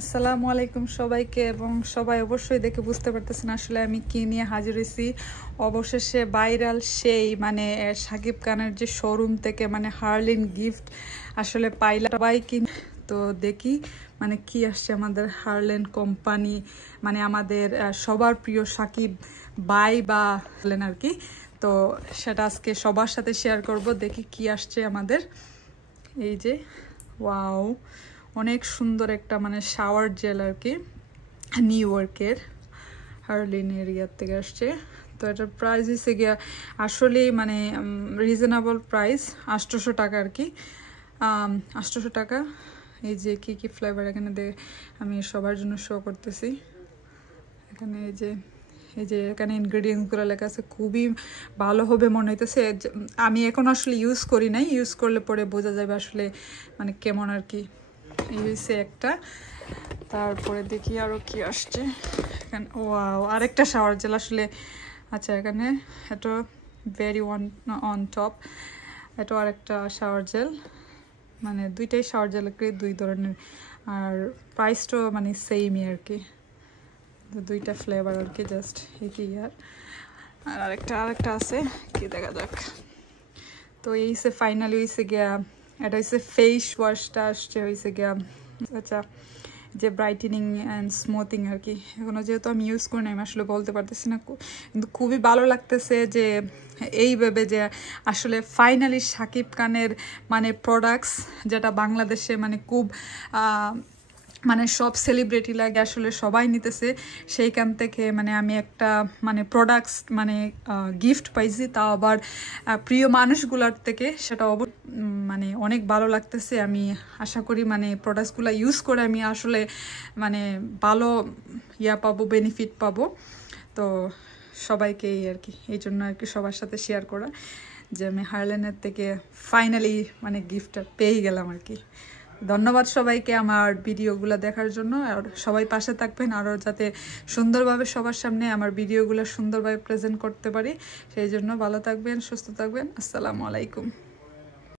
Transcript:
আসসালামু আলাইকুম সবাইকে এবং সবাই অবশ্যই দেখে বুঝতে পারতেছেন আসলে আমি কি নিয়ে হাজির হয়েছি। অবশেষে ভাইরাল সেই মানে শাকিব খানের যে শোরুম থেকে মানে হার্লিন গিফট আসলে পাইলাম সবাই কিন। তো দেখি মানে কি আসছে আমাদের হার্লেন কোম্পানি, মানে আমাদের সবার প্রিয় শাকিব ভাই বা বলেন আর কি। তো সেটা আজকে সবার সাথে শেয়ার করব। দেখি কি আসছে আমাদের। এই যে ওয়াও, অনেক সুন্দর একটা মানে শাওয়ার জেল আর কি, নিউ ইয়র্কের হার্লিন এরিয়ার থেকে আসছে। তো এটার প্রাইস হচ্ছে গিয়া আসলেই মানে রিজনেবল প্রাইস, 800 টাকা আর কি, 800 টাকা। এই যে কি কি ফ্লেভার এখানে আমি সবার জন্য শো করতেছি। এখানে এই যে এখানে ইনগ্রেডিয়েন্টসগুলো লেখা আছে, খুবই ভালো হবে মনে হইতেছে। আমি এখন আসলে ইউজ করি নাই, ইউজ করলে পরে বোঝা যাবে আসলে মানে কেমন আর কি। এই হয়েছে একটা। তারপরে দেখি আরও কি আসছে এখানে। ওয়াও, আরেকটা শাওয়ার জেল আসলে। আচ্ছা, এখানে এটা ভেরি অন টপ, এটা আরেকটা শাওয়ার জেল, মানে দুইটাই শাওয়ার জেল দুই ধরনের, আর প্রাইসটাও মানে সেমই আর কি, দুইটা ফ্লেভার আর কি, জাস্ট একই। আর আরেকটা আছে কি, দেখা যাক। তো এই সে ফাইনালি হয়েছে গিয়া, এটা হচ্ছে ফেস ওয়াশটা আসছে হয়েছে গিয়া। আচ্ছা, যে ব্রাইটেনিং অ্যান্ড স্মুথিং আর কি। এখনও যেহেতু আমি ইউজ করি না, আমি আসলে বলতে পারতেছি না, কিন্তু খুবই ভালো লাগতেছে যে এইভাবে যে আসলে ফাইনালি শাকিব খানের মানে প্রোডাক্টস, যেটা বাংলাদেশে মানে খুব মানে সব সেলিব্রিটি লাগে আসলে সবাই নিতেছে, সেইখান থেকে মানে আমি একটা মানে প্রোডাক্টস মানে গিফট পাইছি, তাও আবার প্রিয় মানুষগুলোর থেকে। সেটা মানে অনেক ভালো লাগতেছে। আমি আশা করি মানে প্রোডাক্টসগুলো ইউজ করে আমি আসলে মানে ভালো পাবো, বেনিফিট পাবো। তো সবাইকে এই আর কি, এই জন্য আর কি সবার সাথে শেয়ার করা যে আমি হার্লেনের থেকে ফাইনালি মানে গিফটটা পেয়ে গেলাম আর কি। ধন্যবাদ সবাইকে আমার ভিডিওগুলো দেখার জন্য। আর সবাই পাশে থাকবেন, আরও যাতে সুন্দরভাবে সবার সামনে আমার ভিডিওগুলো সুন্দরভাবে প্রেজেন্ট করতে পারি। সেই জন্য ভালো থাকবেন, সুস্থ থাকবেন। আসসালামু আলাইকুম।